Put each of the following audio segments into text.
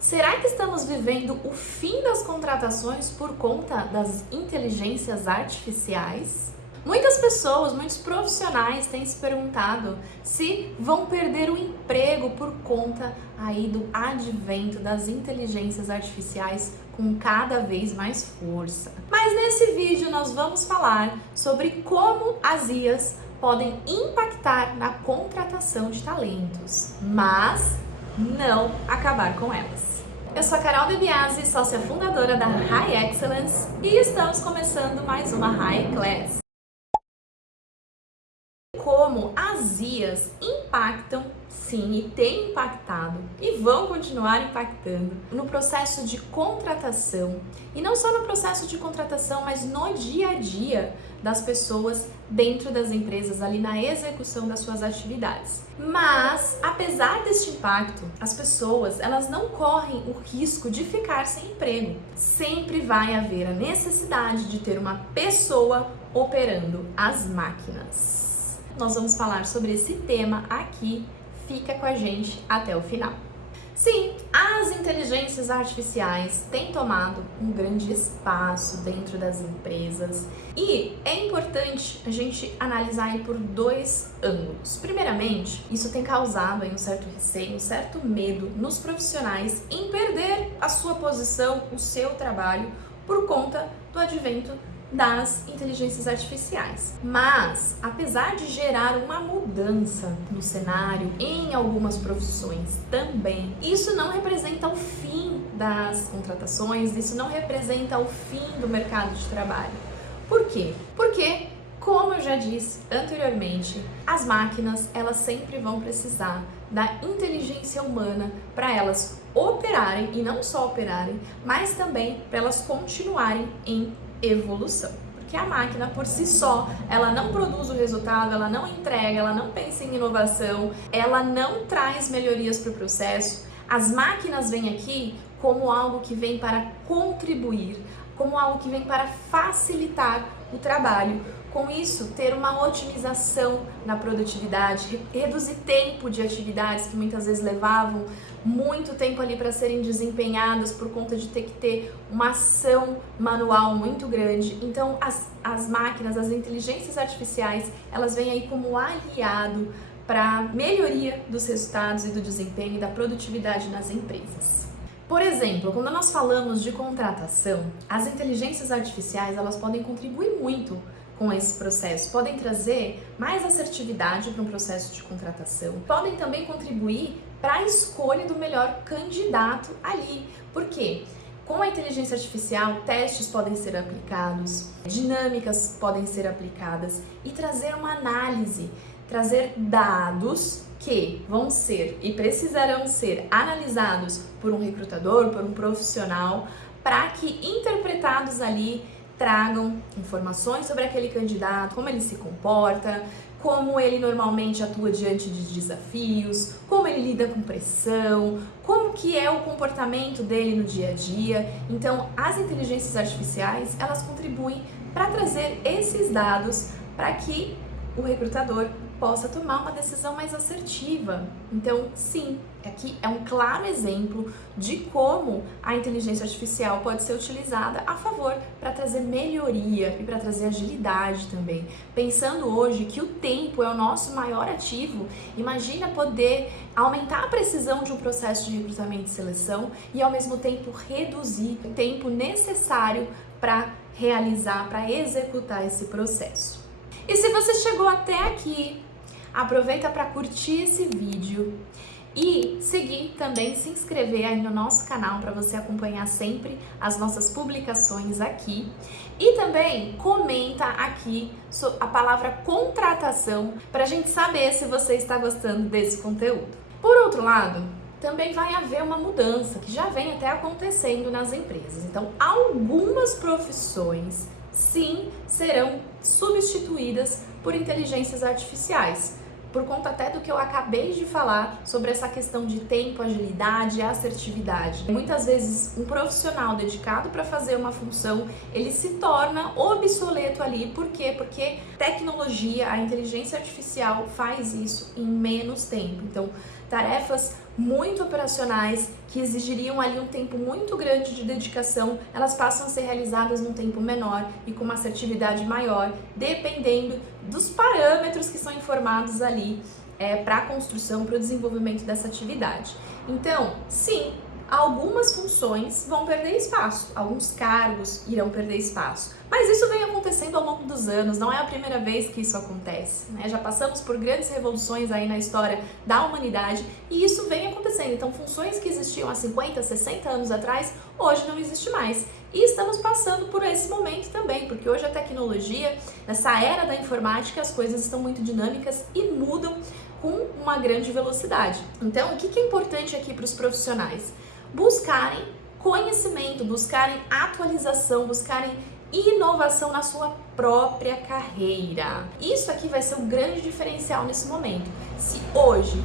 Será que estamos vivendo o fim das contratações por conta das inteligências artificiais? Muitas pessoas, muitos profissionais têm se perguntado se vão perder o emprego por conta aí do advento das inteligências artificiais com cada vez mais força. Mas nesse vídeo nós vamos falar sobre como as IAs podem impactar na contratação de talentos, mas não acabar com elas. Eu sou a Carol DeBiase, sócia fundadora da High Excellence, e estamos começando mais uma High Class. Como as IAs impactam, sim, e têm impactado e vão continuar impactando no processo de contratação, e não só no processo de contratação, mas no dia a dia das pessoas dentro das empresas, ali na execução das suas atividades. Mas, apesar deste impacto, as pessoas, elas não correm o risco de ficar sem emprego. Sempre vai haver a necessidade de ter uma pessoa operando as máquinas. Nós vamos falar sobre esse tema aqui, fica com a gente até o final. Sim, as inteligências artificiais têm tomado um grande espaço dentro das empresas e é importante a gente analisar aí por dois ângulos. Primeiramente, isso tem causado aí um certo receio, um certo medo nos profissionais em perder a sua posição, o seu trabalho, por conta do advento das inteligências artificiais. Mas, apesar de gerar uma mudança no cenário em algumas profissões também, isso não representa o fim das contratações, isso não representa o fim do mercado de trabalho. Por quê? Porque, como eu já disse anteriormente, as máquinas, elas sempre vão precisar da inteligência humana para elas operarem, e não só operarem, mas também para elas continuarem em evolução, porque a máquina por si só, ela não produz o resultado, ela não entrega, ela não pensa em inovação, ela não traz melhorias para o processo. As máquinas vêm aqui como algo que vem para contribuir, como algo que vem para facilitar o trabalho. Com isso, ter uma otimização na produtividade, reduzir tempo de atividades que muitas vezes levavam muito tempo ali para serem desempenhadas por conta de ter que ter uma ação manual muito grande. Então, as máquinas, as inteligências artificiais, elas vêm aí como aliado para melhoria dos resultados e do desempenho e da produtividade nas empresas. Por exemplo, quando nós falamos de contratação, as inteligências artificiais, elas podem contribuir muito com esse processo, podem trazer mais assertividade para um processo de contratação, podem também contribuir para a escolha do melhor candidato ali. Por quê? Com a inteligência artificial, testes podem ser aplicados, dinâmicas podem ser aplicadas e trazer uma análise, trazer dados que vão ser e precisarão ser analisados por um recrutador, por um profissional, para que interpretados ali tragam informações sobre aquele candidato, como ele se comporta, como ele normalmente atua diante de desafios, como ele lida com pressão, como que é o comportamento dele no dia a dia. Então, as inteligências artificiais, elas contribuem para trazer esses dados para que o recrutador possa tomar uma decisão mais assertiva. Então, sim, aqui é um claro exemplo de como a inteligência artificial pode ser utilizada a favor para trazer melhoria e para trazer agilidade também. Pensando hoje que o tempo é o nosso maior ativo, imagina poder aumentar a precisão de um processo de recrutamento e seleção e ao mesmo tempo reduzir o tempo necessário para realizar, para executar esse processo. E se você chegou até aqui, aproveita para curtir esse vídeo e seguir também, se inscrever aí no nosso canal para você acompanhar sempre as nossas publicações aqui. E também comenta aqui a palavra contratação para a gente saber se você está gostando desse conteúdo. Por outro lado, também vai haver uma mudança que já vem até acontecendo nas empresas. Então, algumas profissões sim serão substituídas por inteligências artificiais, por conta até do que eu acabei de falar sobre essa questão de tempo, agilidade e assertividade. Muitas vezes um profissional dedicado para fazer uma função, ele se torna obsoleto ali. Por quê? Porque tecnologia, a inteligência artificial faz isso em menos tempo. Então, tarefas muito operacionais, que exigiriam ali um tempo muito grande de dedicação, elas passam a ser realizadas num tempo menor e com uma assertividade maior, dependendo dos parâmetros que são informados ali para a construção, para o desenvolvimento dessa atividade. Então, sim, algumas funções vão perder espaço, alguns cargos irão perder espaço, mas isso vem acontecendo ao longo dos anos, não é a primeira vez que isso acontece, né? Já passamos por grandes revoluções aí na história da humanidade e isso vem acontecendo. Então, funções que existiam há 50, 60 anos atrás, hoje não existe mais. E estamos passando por esse momento também, porque hoje a tecnologia, nessa era da informática, as coisas estão muito dinâmicas e mudam com uma grande velocidade. Então, o que é importante aqui para os profissionais? Buscarem conhecimento, buscarem atualização, buscarem inovação na sua própria carreira. Isso aqui vai ser um grande diferencial nesse momento. Se hoje,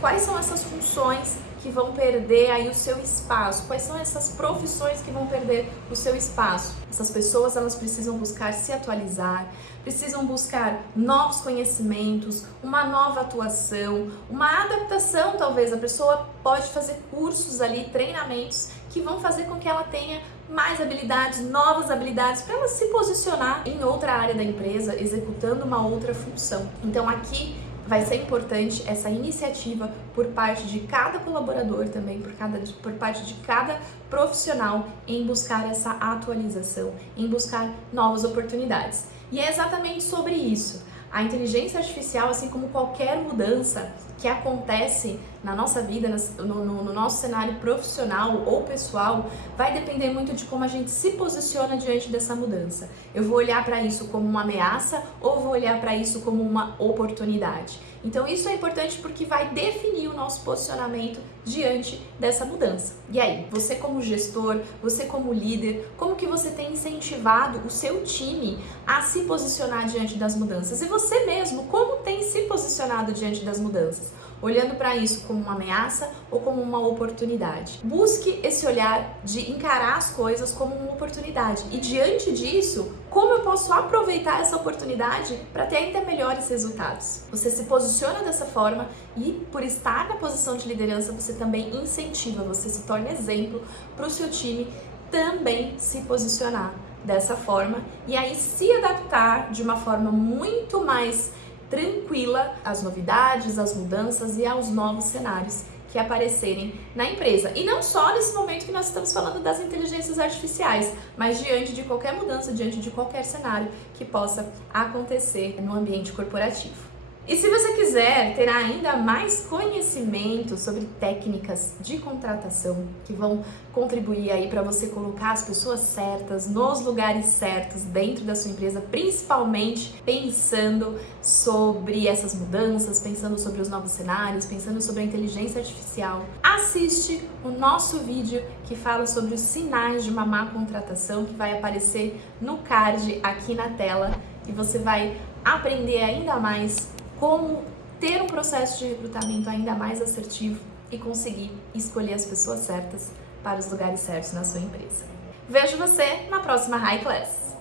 quais são essas funções que vão perder aí o seu espaço? Quais são essas profissões que vão perder o seu espaço? Essas pessoas, elas precisam buscar se atualizar, precisam buscar novos conhecimentos, uma nova atuação, uma adaptação talvez. A pessoa pode fazer cursos ali, treinamentos que vão fazer com que ela tenha mais habilidades, novas habilidades, para ela se posicionar em outra área da empresa, executando uma outra função. Então aqui vai ser importante essa iniciativa por parte de cada colaborador também, por parte de cada profissional em buscar essa atualização, em buscar novas oportunidades. E é exatamente sobre isso. A inteligência artificial, assim como qualquer mudança que acontece na nossa vida, no nosso cenário profissional ou pessoal, vai depender muito de como a gente se posiciona diante dessa mudança. Eu vou olhar para isso como uma ameaça ou vou olhar para isso como uma oportunidade? Então isso é importante porque vai definir o nosso posicionamento diante dessa mudança. E aí, você como gestor, você como líder, como que você tem incentivado o seu time a se posicionar diante das mudanças? E você mesmo, como tem se posicionado diante das mudanças? Olhando para isso como uma ameaça ou como uma oportunidade. Busque esse olhar de encarar as coisas como uma oportunidade. E diante disso, como eu posso aproveitar essa oportunidade para ter ainda melhores resultados? Você se posiciona dessa forma e, por estar na posição de liderança, você também incentiva, você se torna exemplo para o seu time também se posicionar dessa forma e aí se adaptar de uma forma muito mais tranquila às novidades, às mudanças e aos novos cenários que aparecerem na empresa. E não só nesse momento que nós estamos falando das inteligências artificiais, mas diante de qualquer mudança, diante de qualquer cenário que possa acontecer no ambiente corporativo. E se você quiser ter ainda mais conhecimento sobre técnicas de contratação que vão contribuir aí para você colocar as pessoas certas nos lugares certos dentro da sua empresa, principalmente pensando sobre essas mudanças, pensando sobre os novos cenários, pensando sobre a inteligência artificial, assiste o nosso vídeo que fala sobre os sinais de uma má contratação, que vai aparecer no card aqui na tela, e você vai aprender ainda mais como ter um processo de recrutamento ainda mais assertivo e conseguir escolher as pessoas certas para os lugares certos na sua empresa. Vejo você na próxima High Class!